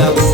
I that